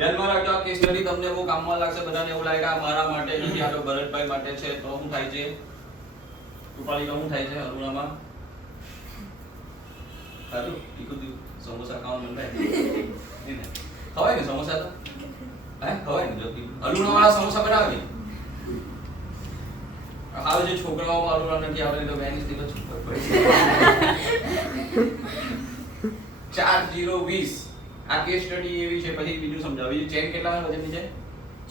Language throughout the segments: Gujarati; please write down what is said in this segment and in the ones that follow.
ધ્યાનમાં રાખજો આ કેસ સ્ટડી તમને બહુ કામમાં લાગશે. બધાને એવું લાગે કે આ મારા માટે નથી, આ તો ભરતભાઈ માટે છે. તો શું થાય છે કૃપાલી, તો શું થાય છે અરુણામાં? સારું ટીકું સમોસા ખાવાનું મન થાય ખવાય ને સમોસા? તો હે ખવાય ને? જો અરુણા વાળા સમોસા બનાવે ને હાલ જે છોકરાઓમાં અરુણા નથી આવડે તો બેની સ્થિતિ છોકર પડે. 4020 આ કેસ સ્ટડી એવી છે. પછી બીજું સમજાવી ચેન કેટલા વજનની છે?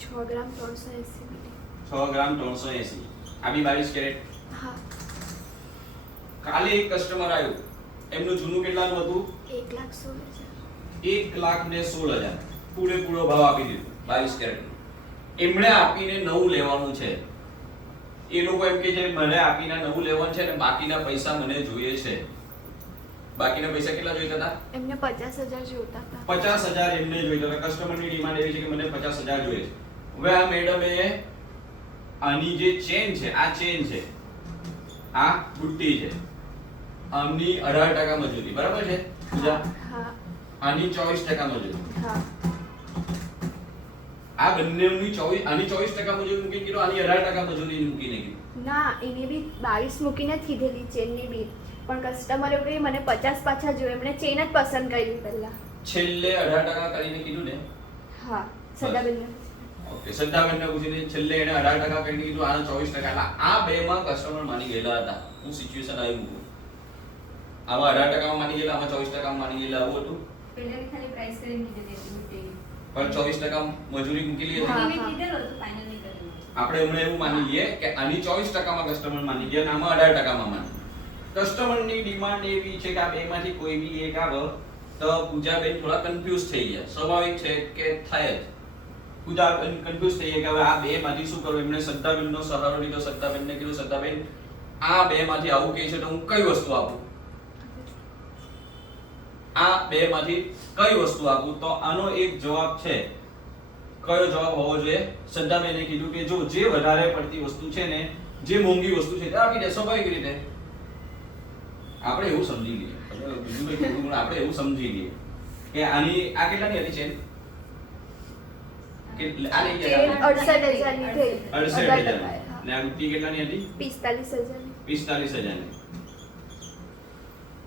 6 ગ્રામ 380 6 ગ્રામ 380. આ બી 22 કેરેટ. હા. કાલે એક કસ્ટમર આવ્યું, એમનું જૂનું કેટલાનું હતું? 1,16,000. પૂરેપૂરો ભાવ આપી દીધો 22 કેરેટ. એમણે આપીને નવું લેવાનું છે. એ લોકો એમ કે છે મને આપીને નવું લેવાનું છે ને બાકીના પૈસા મને જોઈએ છે. બાકીના પૈસા કેટલા જોઈતા હતા? એમને 50,000 જોઈતા હતા. 50,000 એમને જોઈતા હતા. કસ્ટમરની ડિમાન્ડ એવી છે કે મને 50,000 જોઈએ છે. હવે આ મેડમે આની જે ચેન છે, આ ચેન છે, આ બુટ્ટી છે, આમની 18% મજૂરી બરાબર છે પૂજા? હા. આની 24% મજૂરી. હા. આ બંનેની 24, આની 24% મજૂરી મૂકી કીધું, આની 18% મજૂરી મૂકીને કીધું. ના, એની બી 22 મૂકીને જ કીધેલી ચેનની બી. પણ કસ્ટમર એવું કહે મને 50 પાછા જોઈએ. એમણે ચેન જ પસંદ કરી પહેલા. છેલ્લે 18% કરીને કીધું ને? હા, સદાબેનને. ઓકે, સદ્દાબેનને પૂછીને છેલ્લે એને 18% કરીને કીધું, આનો 24%. એટલે આ બેમાં કસ્ટમર માની ગયેલા હતા. હું સિચ્યુએશન આવી મૂકું. આમાં 18% માની ગયેલા, આમાં 24% માની ગયેલા, આવું હતું. પહેલાની ખાલી પ્રાઇસ કરીને કીધી હતી પણ 24% મજૂરી મૂકેલી હતી. હા. મેં કીધેલું હતું ફાઇનલ નહીં કરેલું. આપણે હમણાં એવું માની લઈએ કે આની 24% માં કસ્ટમર માની ગયા અને આમાં 18% માં માની. કસ્ટમરની ડિમાન્ડ એવી છે કે આ બેમાંથી કોઈ બી એક આવે તો પૂજાબેન થોડા કન્ફ્યુઝ થઈ ગયા. સ્વાભાવિક છે કે થાય જ. પૂજાબેન કન્ફ્યુઝ થઈ ગયા કે હવે આ બેમાંથી શું કરું. એમણે સદ્દાબેનનો સહારો લીધો. સદ્દાબેનને કીધું સદ્દાબેન આ બેમાંથી આવું કહે છે તો હું કઈ વસ્તુ આપું? આ બેમાંથી કઈ વસ્તુ આપું? તો આનો એક જવાબ છે. કયો જવાબ હોવો જોઈએ? સદ્દાબેને કીધું કે જો જે વધારે પડતી વસ્તુ છે ને, જે મોંઘી વસ્તુ છે તે આપી દે. સ્વાભાવિક રીતે આપણે એવું સમજી લઈએ. બીજું કંઈ કીધું પણ આપણે એવું સમજી લઈએ કે આની આ કેટલાની હતી ચેન? આ લઈ ગયા ચેન 68,000 ની થઈ. 68,000 ને આ બુટ્ટી કેટલાની હતી? 45,000 ની. 45,000 ની.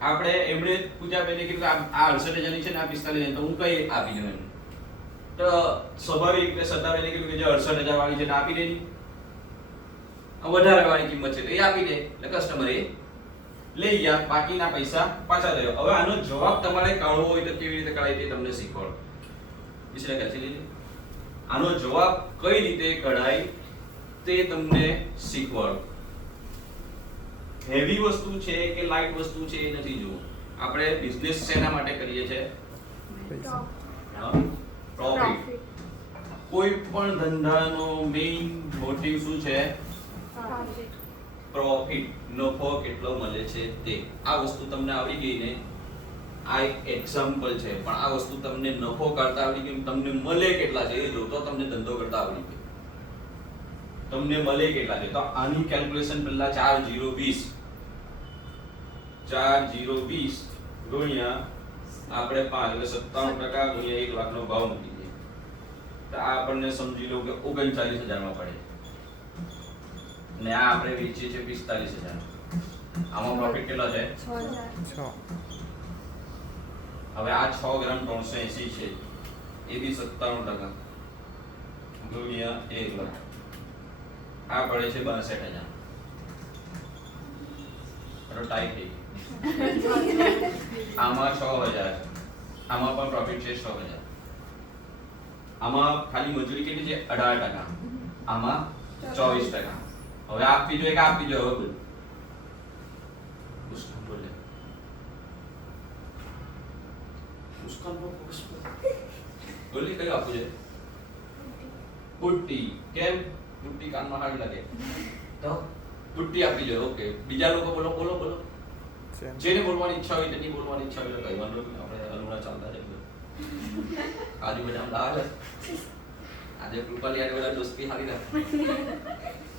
આપણે એમણે પૂજાબેને કીધું આ 68,000 ની છે ને આ 45,000 તો હું કઈ આપી દઉં એમ. તો સ્વાભાવિક રીતે સદ્દાબેને કીધું કે જે 68,000 વાળી છે તે આપી દેની. વધારે વાળી કિંમત છે તો એ આપી દે. એટલે કસ્ટમર એ લઈ ગયા, બાકીના પૈસા પાછા દેવા. હવે આનો જવાબ તમારે કાઢવો હોય તો કેવી રીતે કઢાય તે તમને શીખવાડું. વિશે કચી લીધી. આનો જવાબ કઈ રીતે કઢાય તે તમને શીખવાડું. હેવી વસ્તુ છે કે લાઇટ વસ્તુ છે એ નથી જોવું. આપણે બિઝનેસ શેના માટે કરીએ છીએ? પ્રોફિટ. કોઈ પણ ધંધાનો મેઇન મોટિવ શું છે? પ્રોફિટ. નફો કેટલો મળે છે તે. આ વસ્તુ તમને આવડી ગઈ ને, આ એક એક્ઝામ્પલ છે. પણ આ વસ્તુ તમને નફો કરતા આવડી ગઈ, તમને મળે કેટલા છે એ જો તો તમને ધંધો કરતા આવડી ગયો. તમને મળે કેટલા છે તો આની કેલ્ક્યુલેશન પહેલા 4020 ગુણ્યા આપણે 5 એટલે 97% ગુણ્યા 1 લાખ નો ભાવ મૂકી દઈએ તો આ આપણને સમજી લો કે 39,000 માં પડે. ને આ આપણે વેચીએ છીએ 45,000. આમાં પ્રોફિટ કેટલો છે? 6,000. હવે આ 6 ગ્રામ 380 છે એ બી 97% ગુણ્યા 1 લાખ આ પડે છે 62,000. બરાબર ટાઈટ થઈ ગઈ. આમાં 6,000, આમાં પણ પ્રોફિટ છે 6,000. આમાં ખાલી મજૂરી કેટલી છે? 18%. આમાં 24%. હવે આપી જો એક આપી જો. હવે બોલ મુસ્કાન બોલે. મુસ્કાન બોલી કઈ આપું છે? બુટ્ટી. કેમ? બુટ્ટી કાનમાં હારી લાગે તો બુટ્ટી આપી જો. ઓકે, બીજા લોકો બોલો બોલો બોલો. જેને બોલવાની ઈચ્છા હોય તેની બોલવાની ઈચ્છા હોય કઈ વાંધો નહીં. આપણે અનુરા ચાલતા છે. આજુ બદામ લાલ આજે કૃપાલી આડે બધા દોસ્તી હારી રાખે.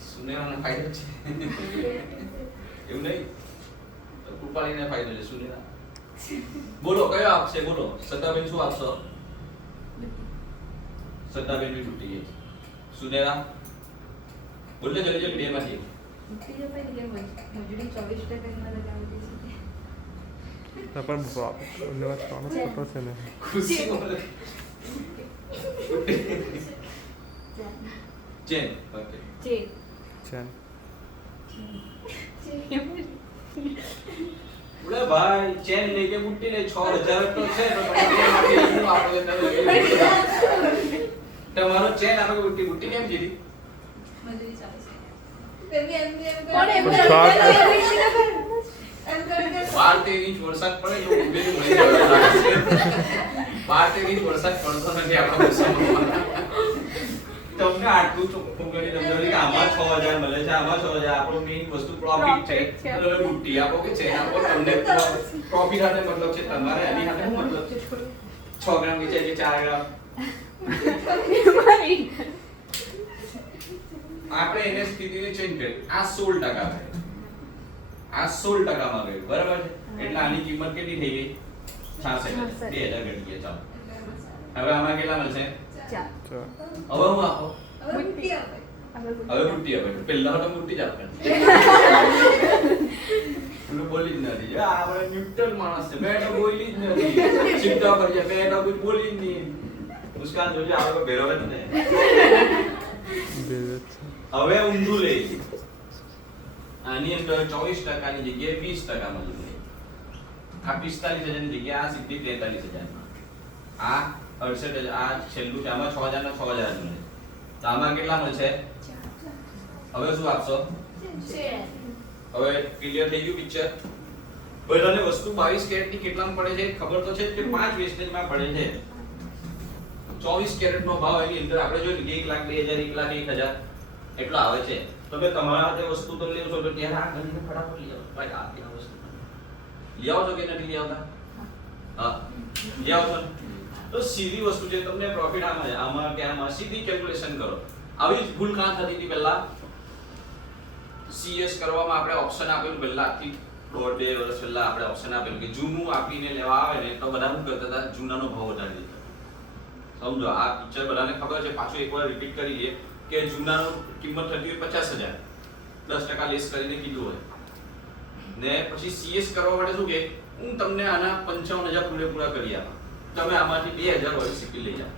સુનેરાને ફાયદો છે એવું નહીં તો કૃપાલીને ફાયદો છે સુનેરા. બોલો કયો આપશે? બોલો સદાબેન શું આપશો? સત્તાબેન ની તૂટી ગઈ સુનેરા બોલને જલ્દી જલ્દી બે માંથી બુટ્ટી જો ભાઈ એટલે મજૂરી 24% માં લગાવી દીધી પણ ધન્યવાદ કોનો ફોટો છે ને ખુશી બોલે ચેન ઓકે ચેન ચેન બોલે ભાઈ ચેન લઈ કે બુટ્ટી લઈ 6000 તો છે તો પછી એમાંથી આપણે તમારો ચેન આપણે બુટ્ટી બુટ્ટી કેમ જીતી મજૂરી 24% બેબી એમ કોણ એમ પણ કરે? એમ કરીને 12-13 ઇંચ વરસાદ પડે તો ઉભેલી મળી જાય 12-13 ઇંચ વરસાદ પડતો નથી આપણા મોસમમાં તમને આટલું ચોખ્ખું કરી તમને કે આમાં 6000 મળે છે આમાં 6000 આપણો મેઈન વસ્તુ પ્રોફિટ છે છે. તો બુટ્ટી આપો કે છે આપો તમને પ્રોફિટ સાથે મતલબ છે તમારે એની સાથે શું મતલબ છે 6 ગ્રામ વેચાય છે 4 ગ્રામ આપણે એને સ્થિતિને ચેન્જ કરી આ 16% છે આ 16% માં ગયું બરાબર છે એટલે આની કિંમત કેટલી થઈ ગઈ 66 2000 ઘટી ગયા ચાલો હવે આમાં કેટલા મળશે ચાર ચાર હવે હું આપો હવે બુટ્ટી આપે હવે બુટ્ટી આપે પહેલા તો બુટ્ટી જ આપે તું બોલી જ નથી જો આપણે ન્યુટ્રલ માણસ છે મેં તો બોલી જ નથી ચિંતા કરી મેં તો કોઈ બોલી જ નહીં મુસ્કાન જોજે આપણે ભેરો જ નહીં બે હવે ઊંધું લે આની અંદર 24% ની જગ્યાએ 20% મળ્યું છે આ 45000 ની જગ્યાએ આ સીધી 43000 આ 68 આ છેલ્લું છે આમાં 6000 નો 6000 મળે તો આમાં કેટલા મળશે હવે શું આપશો ચેન હવે ક્લિયર થઈ ગયું પિક્ચર બધાને વસ્તુ 22 કેરેટ ની કેટલામાં પડે છે ખબર તો છે કે 5 વેસ્ટેજ માં પડે છે 24 કેરેટ નો ભાવ એની અંદર આપણે જોઈએ 1 લાખ 2000 1 લાખ 1000 એટલો આવે છે તમે તમારા હાથે વસ્તુ તો લેવ છો તો ત્યારે આ ગણીને ફટાફટ લઈ આવો ભાઈ આ વસ્તુ લઈ આવો છો કે નથી લઈ આવતા હા લઈ આવો છો ને? તો સીધી વસ્તુ છે તમને પ્રોફિટ આમાં કે આમાં સીધી કેલ્ક્યુલેશન કરો આવી જ ભૂલ કાં થતી હતી પહેલા સીએસ કરવામાં આપણે ઓપ્શન આપેલું પહેલા થી 1.5 વર્ષ પહેલા આપણે ઓપ્શન આપેલું કે જૂનું આપીને લેવા આવે ને તો બધા શું કરતા હતા જૂનાનો ભાવ વધારી દેતા સમજો આ પિક્ચર બધાને ખબર છે પાછું એકવાર રિપીટ કરી દઈએ કે જૂનાનો કિંમત થતી હોય 50000 10% લેસ કરીને કીધું હોય ને પછી સીએસ કરવા માટે શું કે હું તમને આના 55000 પૂરેપૂરા કરી આપું તમે આમાંથી 2000 વર્ષ શીખી લઈ જાઓ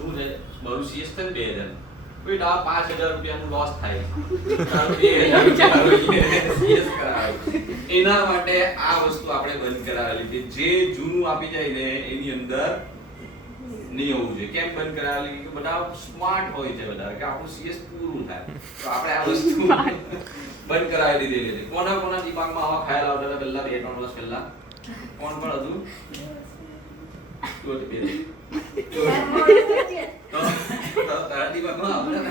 શું છે મારું સીએસ થાય ને 2000 બેટા 5000 રૂપિયાનું લોસ થાય તારું 2000 સીએસ કરાવે એના માટે આ વસ્તુ આપણે બંધ કરાવેલી કે જે જૂનું આપી જાય ને એની અંદર નહીં હોવું જોઈએ કેમ બંધ કરાવેલી કે બધા સ્માર્ટ હોય છે બધા કે આપણું સીએસ પૂરું થાય તો આપણે આ વસ્તુ બંધ કરાવી દીધેલી છે કોના દિમાગમાં આવા ખ્યાલ આવતા હતા પહેલા 2-3 વર્ષ પહેલા કોણ પણ હતું તું હતી બે તો તારા દિમાગમાં આવતા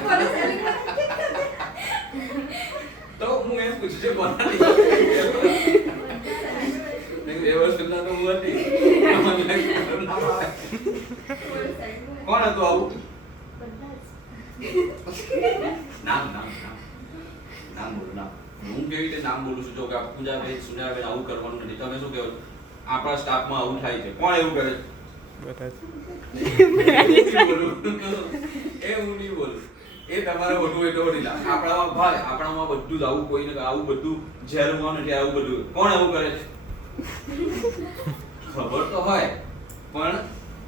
તો હું એમ પૂછું છું કોના દિમાગમાં એ વર્ષ પહેલા તો હું હતી કોણ હતું આવું નામ બોલો નામ હું કેવી રીતે નામ બોલું છું જો કે પૂજાબેન સુનિયાબેન આવું કરવાનું નથી તમે શું કહેવું આપણા સ્ટાફમાં આવું થાય છે કોણ એવું કરે બેઠા એ હું નહીં બોલું એ તમારે વધુ એટલો નહીં આપણામાં ભાઈ આપણામાં બધું જ આવું કોઈ ને આવું બધું ઝેરમાં નથી આવું બધું કોણ આવું કરે છે ખબર તો હોય પણ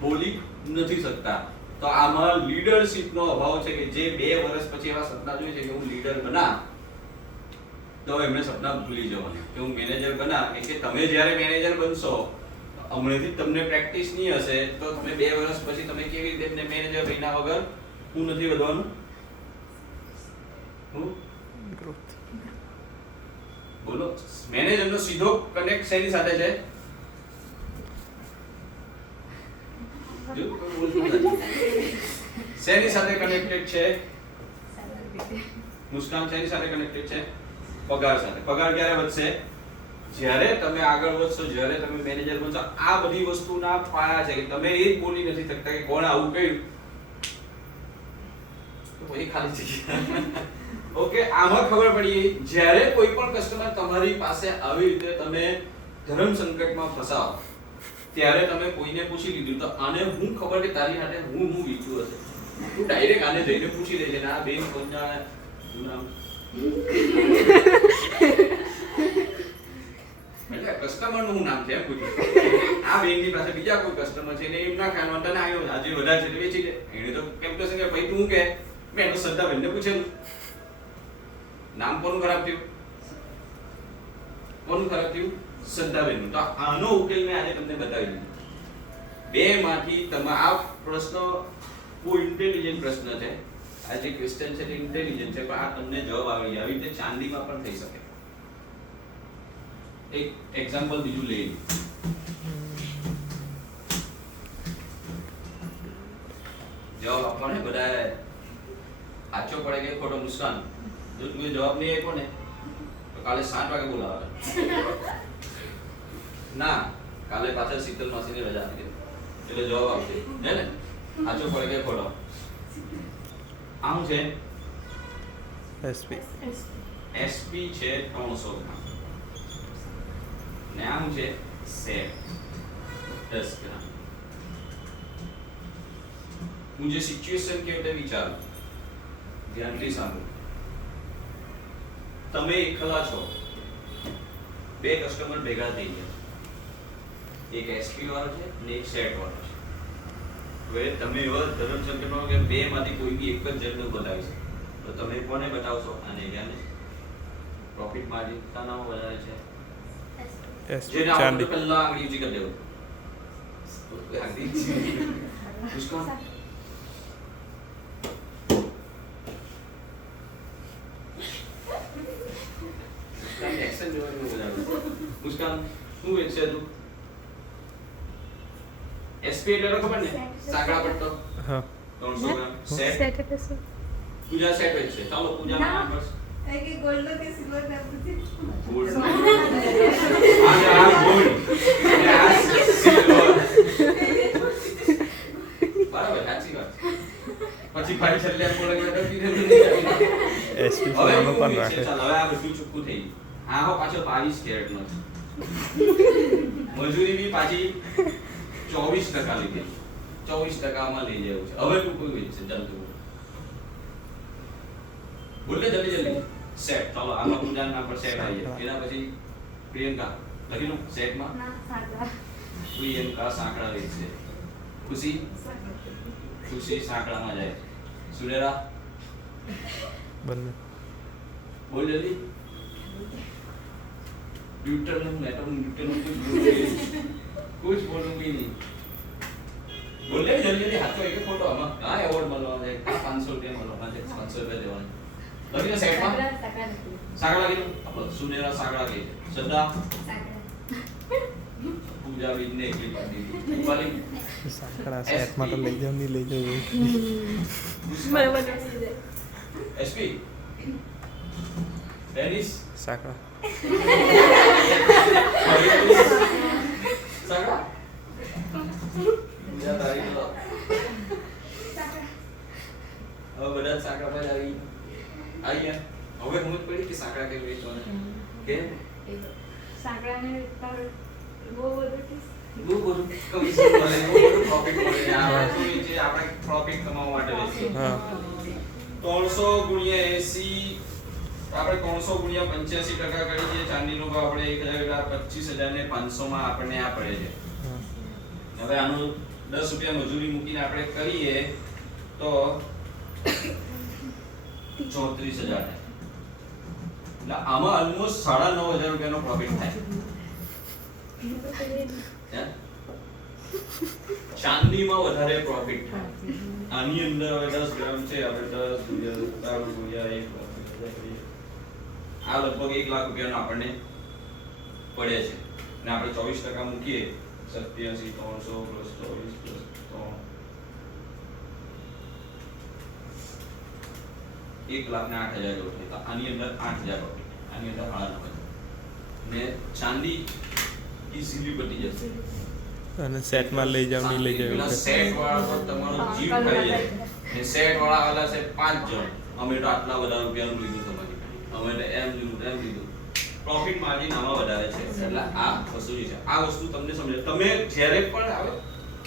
બોલી નથી શકતા તો આમાં લીડરશિપ નો અભાવ છે કે જે 2 વર્ષ પછી એવા સપના જોઈએ છે કે હું લીડર બના તો એમને સપના ભૂલી જવાના કે હું મેનેજર બના કે તમે જ્યારે મેનેજર બનશો હમણાંથી તમને પ્રેક્ટિસ નહીં હશે તો તમે 2 વર્ષ પછી તમે કેવી રીતે એમને મેનેજર બન્યા વગર હું નથી વધવાનું હું ગ્રોથ બોલો મેનેજરનો સીધો કનેક્ટ શેની સાથે છે જો કોઈ બોલતું નથી શેની સાથે કનેક્ટેડ છે મુસ્કાન શેની સાથે કનેક્ટેડ છે પગાર સાથે પગાર ક્યારે વધશે જ્યારે તમે આગળ વધશો જ્યારે તમે મેનેજર બનશો આ બધી વસ્તુના પાયા છે કે તમે એ જ બોલી નથી શકતા કે કોણ આવું કહ્યું તો કોઈ ખાલી જગ્યા ઓકે આમાં ખબર પડી જ્યારે કોઈ પણ કસ્ટમર તમારી પાસે આવી રીતે તમે ધર્મ સંકટમાં ફસાવો ત્યારે તમે કોઈને પૂછી લીધું તો આને હું ખબર કે તારી સાથે હું વીતું હશે તું ડાયરેક્ટ આને જઈને પૂછી લેજે ને આ બેન કોણ જાણે શું નામ એટલે કસ્ટમર નું નામ છે એમ પૂછ્યું આ બેંકની પાસે બીજા કોઈ કસ્ટમર છે ને એમ ના ખાવાનું તને આવ્યો આજે વધારે છે વેચી દે એને તો કેમ કહેશે કે ભાઈ તું કે મેં એનો શ્રદ્ધાબેનને પૂછેલું નામ કોનું ખરાબ થયું શ્રદ્ધાબેનનું. તો આનો ઉકેલ મેં આજે તમને બતાવી દીધો. બે માંથી તમે આ પ્રશ્ન બહુ ઇન્ટેલિજન્ટ પ્રશ્ન છે. આ જે ક્વેશ્ચન છે તે ઇન્ટેલિજન્ટ છે પણ આ તમને જવાબ આવી જાય. આવી રીતે ચાંદીમાં પણ થઈ શકે. એક એક્ઝામ્પલ બીજું લઈ લો. જવાબ આપવાનો બધા આચો પડે કે ખોટો મુસ્કાન. જો તમે જવાબ નહીં આપ્યો ને તો કાલે 7 વાગે બોલાવે. ના કાલે પાછળ શીતલ માસીની રજા હતી એટલે જવાબ આવશે હે ને આચો પડે કે ખોટો. આમ છે એસપી એસપી છે 300 ગ્રામ ને આમ છે સેટ 10 ગ્રામ. હું જે સિચ્યુએશન કેવું તે વિચારું ધ્યાનથી સાંભળો. તમે એકલા છો, બે કસ્ટમર ભેગા થઈ ગયા, એક એસપી વાળો છે અને એક સેટ વાળો છે. હવે તમે એવા ધર્મ સંકટમાં કે બે માંથી કોઈ બી એક જ જણને બતાવી છે તો તમે કોને બતાવશો? આને જાને પ્રોફિટ માર્જિન તાનામાં વધારે છે એસપી જેને આપણે ચાંદી પહેલા આંગળી ઊંચી કરી દેવું. મુસ્કાન એક્શન જોવાનું મજા આવે. મુસ્કાન શું વેચશે તું? એસપી એટલે ખબર ને સાંકડા પટ્ટો હા 300 ગ્રામ સેટ. સેટ એટલે શું? પૂજા સેટ વેચશે. ચાલો પૂજા નામ પર કે ગોલ્ડ કે સિલ્વર ને પૂછી ગોલ્ડ આ ગોલ્ડ અને આ સિલ્વર. બરાબર સાચી વાત. પછી ભાઈ છેલ્લે બોલે કે એસપી હવે ફોનો પણ રાખે. ચાલ હવે આ બધું ચોખ્ખું થઈ ગયું. આ હો પાછો 22 કેરેટ નો છે. મજૂરી બી પાછી 24% લીધી. 24% માં લઈ જવું છે. હવે તું કોઈ વેચશે ચાલતું બોલે જલ્દી જલ્દી. સેટ ચાલો આમાં પૂજા નામ પર સેટ આવી જાય. એના પછી પ્રિયંકા લખી લો સેટમાં ના સાગા. પ્રિયંકા સાંકડા વેચશે. ખુશી ખુશી સાંકડામાં જાય. સુરેરા બંને બોલ જલ્દી. ન્यूट्रल में तो न्यूट्रल कुछ बोलूं भी नहीं. बोले जल्दी जल्दी हाथ को एक फोटो हमारा हां अवार्ड મળવાનો છે 500 રૂપિયા મળવાના છે 500 રૂપિયા દેવાના. લગી સેટ માં સાગડા લગી આપણે સુનેરા સાગડા લઈ સદા પૂજા વિને એકલી પાડી ઉપાલી સાંકડા સેટમાં તો લઈ જાવ નહીં લઈ જાવ બરાબર છે. એસપી ડેનિસ સાંકડા સાગડા પૂજા તારીખ લો. હવે બધા સાંકડા પર આવી ગયા. હવે સમજ પડી કે સાંકડા કેમ વેચવાના કેમ સાંકડાને પર બહુ બધું બહુ બધું કમિશન મળે બહુ બધું પ્રોફિટ મળે. આ વસ્તુ છે આપણે પ્રોફિટ કમાવવા માટે વેચીએ. હા 300 ગુણ્યા 80 આપણે 300 ગુણ્યા 85% કરી દઈએ. ચાંદીનો ભાવ આપણે 1000 ને 500 માં આપણને આ પડે છે. હવે આનું 10 રૂપિયા મજૂરી મૂકીને આપણે કરીએ તો 34000 થાય. એટલે આમાં ઓલમોસ્ટ 9500 રૂપિયાનો પ્રોફિટ થાય. હે? ચાંદીમાં વધારે પ્રોફિટ થાય. આની અંદર હવે 10 ગ્રામ છે આપણે 10 ગુણ્યા 1 આ લગભગ 1 લાખ રૂપિયાનો આપણને પડે છે. અને આપણે 24% મૂકીએ 87 300 + 24 + 3 1 લાખ ને 8000 જેવો થાય. તો આની અંદર 8000 પ્રોફિટ, આની અંદર 9,500 ને ચાંદી ઈઝીલી બની જશે. અને સેટમાં લઈ જાવ નહીં લઈ જાવ પેલા સેટ વાળા પર તમારો જીવ ખાઈ જાય. ને સેટ વાળા આવેલા છે 5 જણ. અમે તો આટલા બધા રૂપિયાનું લીધું તમારી પાસે. અમે તો એમ લીધું. પ્રોફિટ માર્જિન આમાં વધારે છે. એટલે આ વસ્તુ છે. આ વસ્તુ તમને સમજે. તમે જ્યારે પણ આવે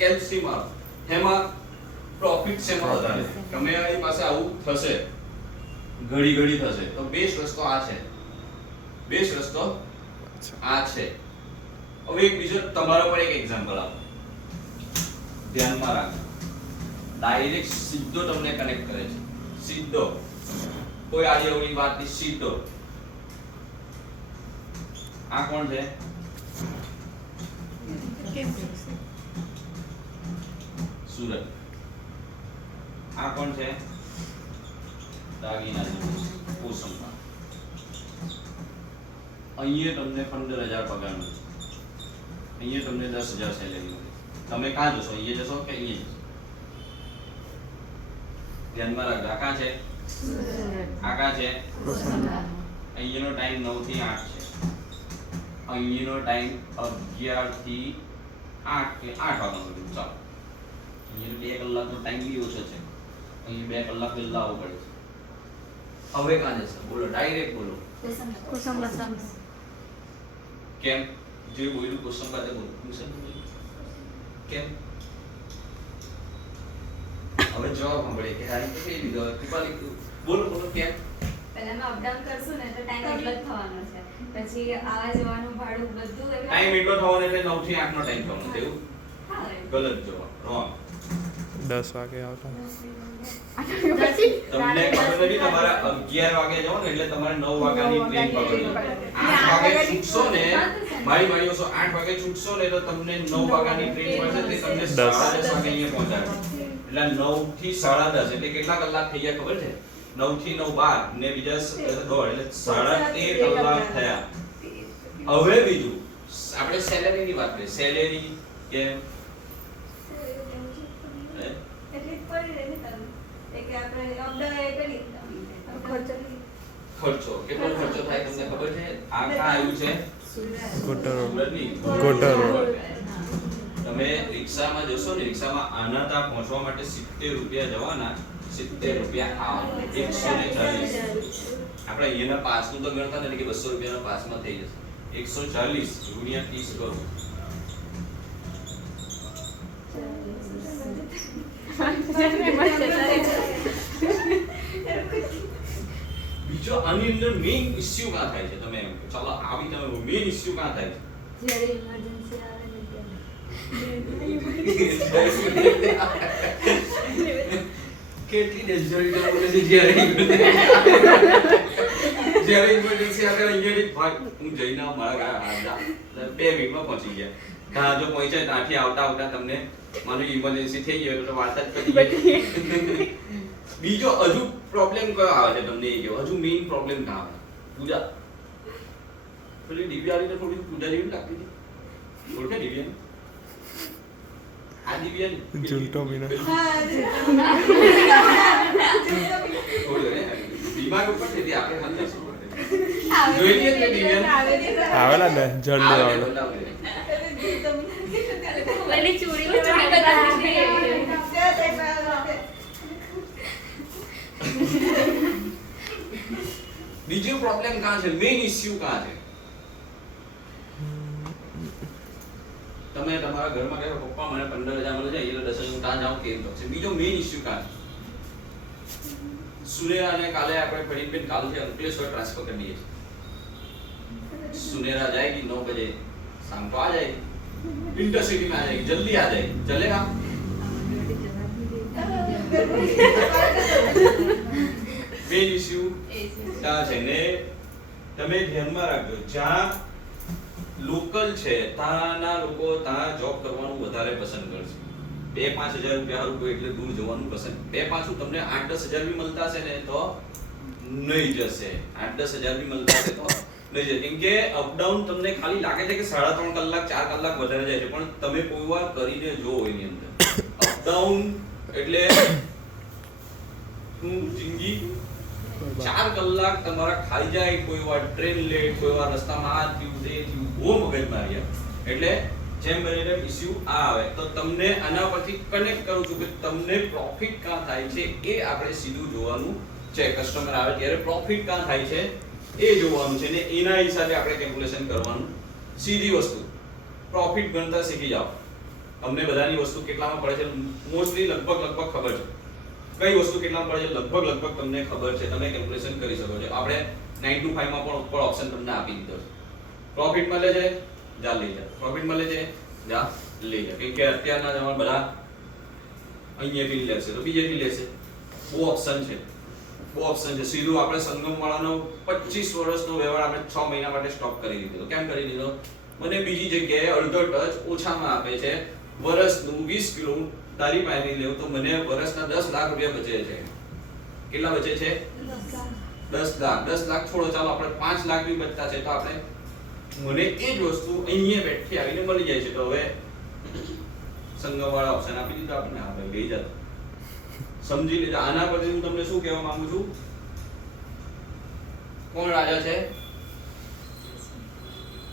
કેલ્શિયમ આવે એમાં પ્રોફિટ શેમાં વધારે? તમારી પાસે આવું થશે, ઘડી થશે, તો બેસ્ટ રસ્તો આ છે. બેસ્ટ રસ્તો આ છે. હવે એક બીજો તમારા પર એક એક્ઝામ્પલ આપો, ધ્યાનમાં રાખો. ડાયરેક્ટ સીધો તમને કનેક્ટ કરે છે, સીધો, કોઈ આડી અવળી વાત નહીં, સીધો. આ કોણ છે? સુરત. આ કોણ છે? દાગીના કોસંબા. અહીંયા તમને 15,000 પગાર મળે, અહીંયા તમને 10,000 સેલેરી મળે. તમે ક્યાં જશો? અહીંયા જશો કે અહીંયા જશો? ધ્યાનમાં રાખજો. આ ક્યાં છે? આ ક્યાં છે? અહીંયાનો ટાઈમ 9 થી 8 છે, અહીંયાનો ટાઈમ 11 થી 8 કે 8 વાગ્યાનો છે. ચાલો, અહીંયા 2 કલાકનો ટાઈમ બી ઓછો છે, અહીંયા 2 કલાક પહેલા આવવું પડે છે. હવે કાં જશે? બોલો, ડાયરેક્ટ બોલો. કેમ? જે બોલ્યું ક્વેશ્ચન બાદ બોલું કેમ? હવે જવાબ સાંભળે કે હારી તો કહી દીધો. કૃપાલી બોલો કેમ? પહેલા મેં અપડાઉન કરશું ને તો ટાઈમ એટલો જ થવાનો છે, પછી આવા જવાનું ભાડું બધું ટાઈમ એટલો થવાનો એટલે 9 થી 8 નો ટાઈમ થવાનો છે એવું? હા ગલત જવાબ, રોંગ. 10 વાગે આવતા. તમને ખબર નથી, તમારા 11 વાગે જાવ ને એટલે તમારે 9 વાગ્યાની ટ્રેન પકડવી. 8 વાગે છૂટશો ને, મારી વસો 8 વાગે છૂટશો ને તો તમને 9 વાગ્યાની ટ્રેન મળશે, તે તમને 10:30 વાગે અહીંયા પહોંચાડે. એટલે 9 થી 10:30 એટલે કેટલા કલાક થઈ ગયા ખબર છે? 9 થી 9 12 ને બીજા 1.5 એટલે 13.5 કલાક થયા. હવે બીજું આપણે સેલેરી ની વાત કરીએ. સેલેરી કેમ? એટલી પડી રહે ને તમે કે આપણે અપડાઉન કરી ખર્ચો કેટલો ખર્ચો થાય તમને ખબર છે? આ કા આવ્યું છે? ગોટર સુરતની ગોટર તમે રિક્ષામાં જશો ને, રિક્ષામાં આના તા પહોંચવા માટે 70 રૂપિયા જવાના, 70 રૂપિયા આવવાના, 140. આપણે અહીંયાના પાસનું તો ગણતા નથી કે 200 રૂપિયાના પાસમાં થઈ જશે. 140 ગુણ્યા 30 કરો. બીજો આની અંદર મેઇન ઇશ્યુ કાં થાય છે? તમે એમ કહો, ચાલો આવી તમે મેઇન ઇશ્યુ કાં થાય છે? જ્યારે ઇમરજન્સી આવે ને કેટલી ડેન્જરસ બોલે છે જ્યારે ઇમરજન્સી આવે અહીંયાથી ભાગ હું જઈને મારા ઘરે 2 મિનિટમાં પહોંચી ગયા. ત્યાં જો પહોંચ્યા ત્યાંથી આવતા તમને માનો ઇમરજન્સી થઈ ગયો તો વાત જ પતી ગઈ. બીજો હજુ પ્રોબ્લેમ કયો આવે છે તમને એ કહો? હજુ મેઇન પ્રોબ્લેમ કાં આવે? પૂજા. પેલી દિવ્યાની થોડી પૂજા જેવી લાગતી હતી, ઓળખે દિવ્યાને? આ દિવ્યાને ઝૂલતો મીના. દિમાગ ઉપર છે આપણે સમજાય જોઈ લઈએ કે દિવ્યાને આવેલા ને જલ્દી આવેલા. પેલી ચૂડી બતાવી. બીજો પ્રોબ્લેમ કાં છે? મેઇન ઇશ્યુ કાં છે? તમે તમારા ઘરમાં કહો પપ્પા મને 15,000 મળે છે એટલે 10,000 હું ત્યાં જાઉં કેમ થશે? બીજો મેઇન ઇશ્યુ કાં છે? સુનેરા અને કાલે આપણે ફરીબેન કાલથી અંકલેશ્વર ट्रांसफर कर दिए. सुनेरा जाएगी 9 बजे, शाम को आ जाएगी, इंटरसिटी में आ जाएगी, जल्दी आ जाएगी, चलेगा? मेन इश्यू क्या છે ને તમે ધ્યાનમાં રાખજો, જ્યાં લોકલ છે ત્યાંના લોકો ત્યાં જોબ કરવાનું વધારે પસંદ કરશે. 2-5 હજાર રૂપિયા હારું કોઈ એટલે દૂર જવાનું પસંદ. 2-5 તમને 8-10 હજાર બી મળતા હશે ને તો નહીં જશે. 8-10 હજાર બી મળતા હશે તો નહીં જશે. કેમ કે અપડાઉન તમને ખાલી લાગે છે કે 3.5 કલાક 4 કલાક વધારે જાય છે, પણ તમે કોઈ વાર કરીને જો એની અંદર અપડાઉન એટલે શું જિંદગી 4 કલાક તમારા ખાઈ જાય. કોઈ વાર ટ્રેન લેટ, કોઈ વાર રસ્તામાં આ થયું તે થયું, બહુ મગજમારી આવે. એટલે જેમ બને ઇશ્યુ આ આવે તો તમને આના પરથી કનેક્ટ કરું છું કે તમને પ્રોફિટ ક્યાં થાય છે એ આપણે સીધું જોવાનું છે. કસ્ટમર આવે ત્યારે પ્રોફિટ ક્યાં થાય છે એ જોવાનું છે ને એના હિસાબે આપણે કેલ્ક્યુલેશન કરવાનું. સીધી વસ્તુ પ્રોફિટ ગણતા શીખી જાઓ. અમને બધાની વસ્તુ કેટલામાં પડે છે મોસ્ટલી લગભગ ખબર છે. કઈ વસ્તુ કેટલામાં પડે છે લગભગ તમને ખબર છે, તમે કેલ્ક્યુલેશન કરી શકો છો. આપણે 9 to 5 માં પણ ઉપર ઓપ્શન તમને આપી દીધો છે. પ્રોફિટ મળે છે જા લઈ જા, પ્રોફિટ મળે છે જા લઈ જા. કેમ કે અત્યારના જમાના બધા અહીંયાથી લેશે તો બીજેથી લેશે. બહુ ઓપ્શન છે, બહુ ઓપ્શન છે. સીધું આપણે સંગમ વાળાનો 25 વર્ષનો વ્યવહાર આપણે 6 મહિના માટે સ્ટોપ કરી દીધો. કેમ કરી દીધો? મને બીજી જગ્યાએ અડધો ટચ ઓછામાં આપે છે. વર્ષનું 20 કિલો તારી પાસેથી લેવું તો મને વર્ષના 10 લાખ રૂપિયા બચે છે. કેટલા બચે છે? 10 લાખ છોડો, ચાલો આપણે 5 લાખ બી બચતા છે તો આપણે મને એ જ વસ્તુ અહીંયા બેઠી આવીને મળી જાય છે. તો હવે સંગમ વાળા ઓપ્શન આપી દીધો આપણને. આપણે લઈ જતો સમજી લેજો. આના પરથી હું તમને શું કહેવા માંગુ છું? કોણ રાજા છે?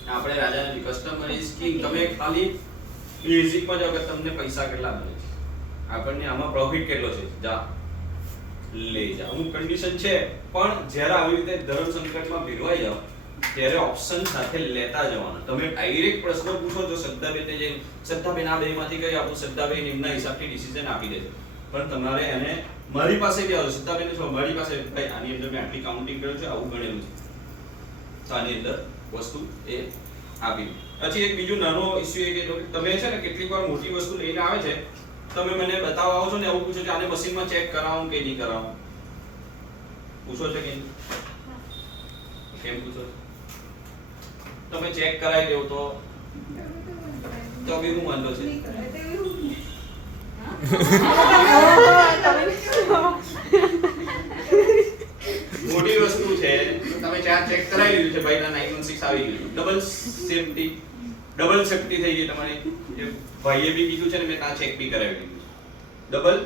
આપણે રાજા નથી. Customer is king. તમે ખાલી બેઝિક માં જાઓ કે તમને પૈસા કેટલા મળે છે, આપણને આમાં પ્રોફિટ કેટલો છે, જા લઈ જા. અમુક કન્ડિશન છે, પણ જ્યારે આવી રીતે ધર્મ સંકટમાં ભીરવાઈ જાવ ત્યારે ઓપ્શન સાથે લેતા જવાના. તમે ડાયરેક્ટ પ્રશ્ન પૂછો તો શ્રદ્ધાબેનને જઈને શ્રદ્ધાબેન આ બેમાંથી કઈ આપું, શ્રદ્ધાબેન એમના હિસાબથી ડિસિઝન આપી દેશે. પણ તમારે એને મારી પાસે બી આવો શ્રદ્ધાબેન છો મારી પાસે ભાઈ આની અંદર મેં આટલી કાઉન્ટિંગ કર્યું છે, આવું ગણેલું છે, તો આની અંદર વસ્તુ એ આપી. પછી એક બીજું નાનો ઇશ્યુ એ કે તમે છે ને કેટલીક વાર મોટી વસ્તુ લઈને આવે છે, તમે મને બતાવવા આવો છો ને એવું પૂછો કે આને મશીનમાં ચેક કરાવું કે નહીં કરાવું, પૂછો છો કે કેમ પૂછો? તમે ચેક કરાવી દેવો તો બી હું માનતો છે. મોટી વસ્તુ છે તમે ચાર ચેક કરાવી લીધું છે ભાઈના 916 આવી ગયું, ડબલ સેફટી થઈ ગઈ તમારી. જે ભાઈએ બી કીધું છે ને મેં ત્યાં ચેક બી કરાવી દીધું છે, ડબલ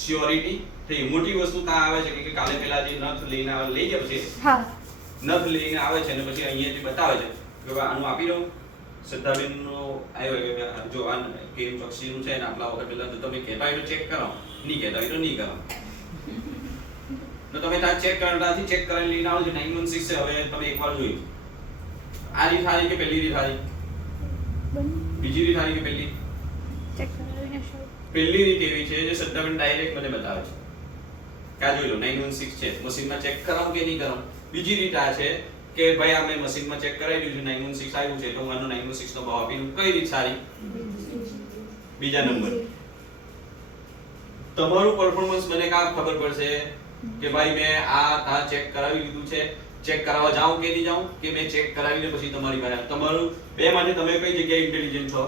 સ્યોરિટી થઈ. મોટી વસ્તુ ત્યાં આવે છે કે કાલે પેલા જે નથ લઈને આવે લઈ જાય છે, નથ લઈને આવે છે ને પછી અહીંયાથી બતાવે છે કે આનું આપી દઉં. શ્રદ્ધાબેનનો આવ્યો કે જો આ કેમ ચોકસીનું છે ને આટલા વખત પહેલા તો તમે કહેતા હોય તો ચેક કરાવો, નહીં કહેતા હોય તો નહીં કરાવો. તો તમે ત્યાં ચેક કરતાથી ચેક કરાવી લઈને આવો છો 916 છે. હવે તમે એકવાર જોયું આ રીત હારી કે પહેલી રીત હારી, બીજી રીત હારી કે પહેલી? ચેક કરાવીને શો. પહેલી રીત એવી છે જે શ્રદ્ધાબેન ડાયરેક્ટ મને બતાવે છે કે આ જોઈ લો 916 છે, મશીનમાં ચેક કરાવું કે નહીં કરાવું. બીજી રીત આ છે કે ભાઈ આ મેં મશીનમાં ચેક કરાવી દીધું છે 916 આવ્યું છે તો હું આનો 916 નો ભાવ આપી દઉં. કઈ રીત સારી? બીજા નંબર. તમારું પરફોર્મન્સ મને કા ખબર પડશે કે ભાઈ મેં આ ચેક કરાવી લીધું છે, ચેક કરાવવા જાઉં કે નહીં જાઉં, કે મેં ચેક કરાવીને પછી તમારી પાસે તમારું બે માટે તમે કઈ જગ્યાએ ઇન્ટેલિજન્ટ છો?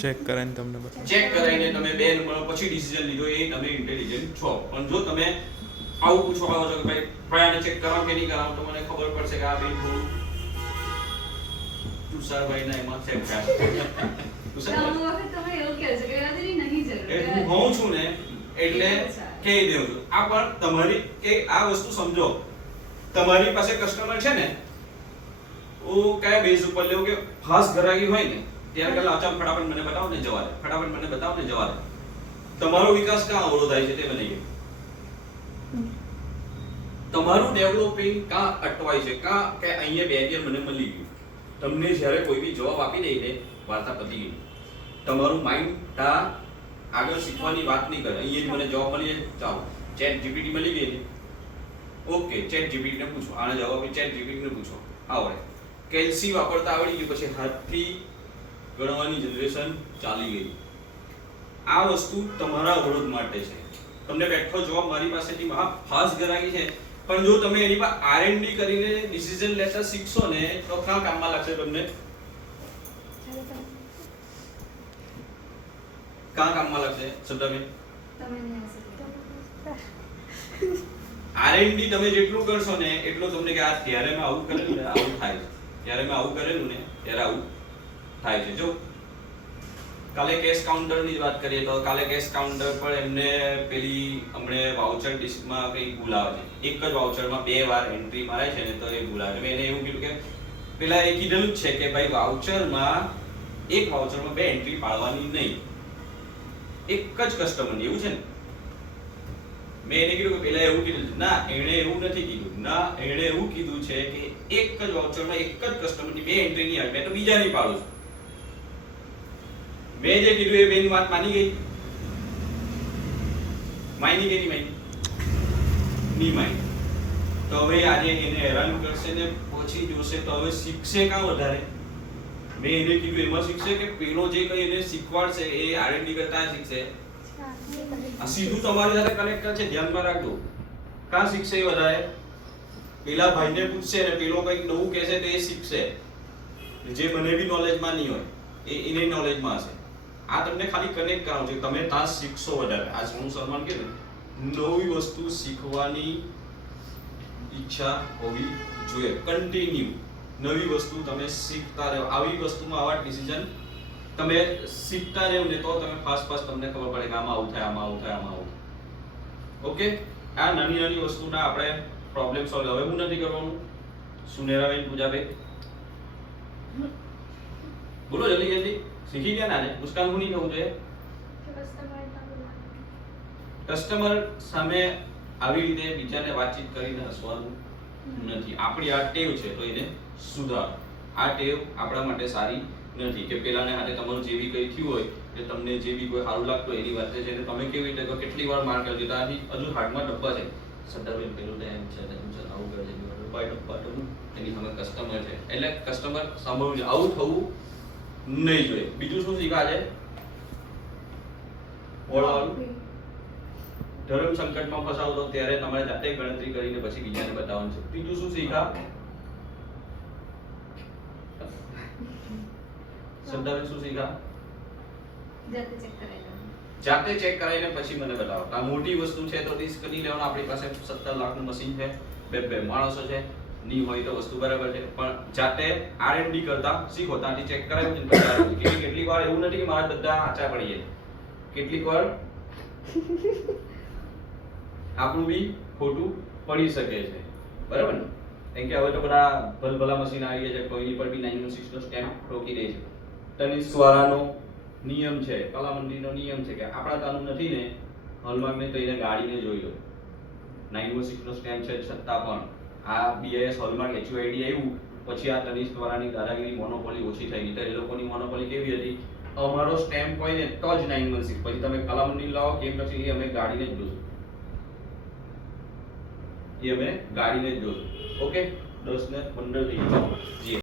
ચેક કરાવીને તમને બતાવો. ચેક કરાવીને તમે બે નંબર પછી ડિસિઝન લીધો એ તમે ઇન્ટેલિજન્ટ છો. પણ જો તમે આવું પૂછવા આવો છો કે ભાઈ આને ચેક કરાવ કે નહીં કરાવ તો મને ખબર પડશે કે આ બેન થોડું તુષારભાઈ ના એમાં ચેક કરાવ. વખત તમે એવું કહો છો કે આની નહીં જરૂર. એ હું હોઉં છું ને એટલે કહી દઉં છું. આ પણ તમારી કે આ વસ્તુ સમજો, તમારી પાસે કસ્ટમર છે ને હું કયા બેઝ ઉપર લેવું કે ખાસ ગ્રાહકી હોય ને ત્યારે કલા અચામ ફટાફટ મને બતાવો ને જવા દે, ફટાફટ મને બતાવો ને જવા દે. તમારો વિકાસ ક્યાં અવરોધ થાય છે તે મને કહો. તમારું ડેવલપિંગ ક્યાં અટવાય છે, ક્યાં કે અહીંયા બેરિયર મને મળી ગયું. તમને જ્યારે કોઈ બી જવાબ આપી દે ને વાર્તા પતી ગઈ. તમારું માઇન્ડ તા આગળ શીખવાની વાત નહીં કરે. અહીંયા મને જવાબ મળી જાય, ચાલો ચેટ જીપીટી મળી ગઈ ને ઓકે ચેટ જીપીટી ને પૂછો, આનો જવાબ ચેટ જીપીટી ને પૂછો આવડે. કેલ્સી વાપરતા આવડી ગયું પછી હાથથી ગણવાની જનરેશન ચાલી ગઈ. આ વસ્તુ તમારા અવરોધ માટે છે. તમને બેઠો જવાબ મારી પાસેથી ફાસ્ટ ગ્રાહકી છે, પણ જો તમે એની પર R&D કરીને ડિસિઝન લેતા શીખશો ને તો ક્યાં કામમાં લાગશે તમને? ક્યાં કામમાં લાગશે શ્રદ્ધાબેન? તમે નહીં હશે. R&D તમે જેટલું કરશો ને એટલું તમને કે આ ત્યારે મેં આવું કરેલું ને આવું થાય છે, ત્યારે મેં આવું કરેલું ને ત્યારે આવું થાય છે. જો કાલે કેશ કાઉન્ટર ની વાત કરીએ તો કાલે કેશ કાઉન્ટર પર એમને પેલી હમણે વાઉચર ડિસ્કમાં કઈ ભૂલ આવે છે. એક જ વાઉચરમાં બે વાર એન્ટ્રી મારે છે ને તો એ ભૂલ આવે. મેં એને એવું કીધું કે પેલા એ કીધેલું જ છે કે ભાઈ વાઉચરમાં એક વાઉચરમાં બે એન્ટ્રી પાડવાની નહીં. એક જ કસ્ટમરની એવું છે ને. મેં એને કીધું કે પેલા એવું કીધું ના, એણે એવું નથી કીધું ના, એણે એવું કીધું છે કે એક જ વાઉચરમાં એક જ કસ્ટમરની બે એન્ટ્રી નહીં આવે, મેં તો બીજાની પાડું છું. મેં જે કીધું એ બેન વાત માની ગઈ? માની કે નહીં માની? નહીં માની. તો હવે આજે એને હેરાન કરશે ને પછી જોશે તો હવે શીખશે કાં વધારે? મેં એને કીધું એમાં શીખશે કે પેલો જે કંઈ એને શીખવાડશે એ R&D કરતા શીખશે? આ સીધું તમારી સાથે કનેક્ટ કરશે, ધ્યાનમાં રાખજો. કાં શીખશે એ વધારે? પેલા ભાઈને પૂછશે ને પેલો કંઈક નવું કહેશે તો એ શીખશે. જે મને બી નોલેજમાં નહીં હોય એ એને નોલેજમાં હશે. આ તમને ખાલી કનેક્ટ કરાવું છે, તમે ત્યાં શીખશો વધારે. આ સોનુ સલમાન કહે ને, નવી વસ્તુ શીખવાની ઈચ્છા હોવી જોઈએ. કન્ટિન્યુ નવી વસ્તુ તમે શીખતા રહો. આવી વસ્તુમાં આવા ડિસિઝન તમે શીખતા રહો ને તો તમે ફાસ્ટ તમને ખબર પડે કે આમાં આવું થાય, આમાં આવું થાય, આમાં આવું થાય. ઓકે, આ નાની નાની વસ્તુના આપણે પ્રોબ્લેમ સોલ્વ. હવે હું નથી કરવાનું. સુનેરાબેન, પૂજાબેન બોલો જલ્દી જલ્દી. શીખી ગયા ને આજે? મુસ્કાન હું નહીં કહું જોઈએ. કસ્ટમર સામે આવી રીતે બીજાને વાતચીત કરીને હસવાનું નથી. આપણી આ ટેવ છે તો એને સુધારો. આ ટેવ આપણા માટે સારી નથી કે પેલાને હાથે તમારું જે બી કંઈ થયું હોય કે તમને જે બી કોઈ સારું લાગતું હોય એની વાત છે ને તમે કેવી રીતે કેટલી વાર માર કરજો તો આથી હજુ હાર્ટમાં ડબ્બા છે. સદાબેન પેલું એમ છે આવું કરે છે ડબ્બા એની સામે કસ્ટમર છે એટલે કસ્ટમર સાંભળવું જોઈએ. આવું થવું નહીં જોઈએ. બીજું શું શીખા છે? ઓળવાનું ધર્મ સંકટમાં ફસાવો તો ત્યારે તમારે જાતે ગણતરી કરીને પછી બીજાને બતાવવાનું છે. ત્રીજું શું શીખા? શ્રદ્ધાબેન શું શીખા? જાતે ચેક કરાવીને પછી મને બતાવો. આ મોટી વસ્તુ છે તો રિસ્ક નહીં લેવાનું. આપણી પાસે 17 લાખનું મશીન છે, બે માણસો છે, નહીં હોય તો વસ્તુ બરાબર છે, પણ જાતે R&D કરતા શીખો. ત્યાંથી ચેક કરાવી કેટલીક વાર એવું નથી કે મારા બધા આચા પડી જાય. કેટલીક વાર આપણું બી ખોટું પડી શકે છે, બરાબર ને? કેમ કે હવે તો બધા ભલભલા મશીન આવી ગયા છે, કોઈની પર બી 916 નો સ્ટેમ્પ ઠોકી દે છે. ટનિસ વાળાનો નિયમ છે, કલામંદીનો નિયમ છે કે આપણા તાનું નથી ને હોલમાર્ક ને તો એને ગાડીને જોઈ લો. 916 નો સ્ટેમ્પ છે છતાં પણ આ BIS હોલમાર્ક HUID આવ્યું પછી આ ટનિસ વાળાની દાદાગીરી મોનોપોલી ઓછી થઈ ગઈ. તો એ લોકોની મોનોપોલી કેવી હતી? અમારો સ્ટેમ્પ હોય ને તો જ 916, પછી તમે કલામંદી લાવો કેમ પછી એ અમે ગાડીને જ જોશું. એ અમે ગાડીને જ જોશું. ઓકે, 10 ને 15 થઈ ગયું. જી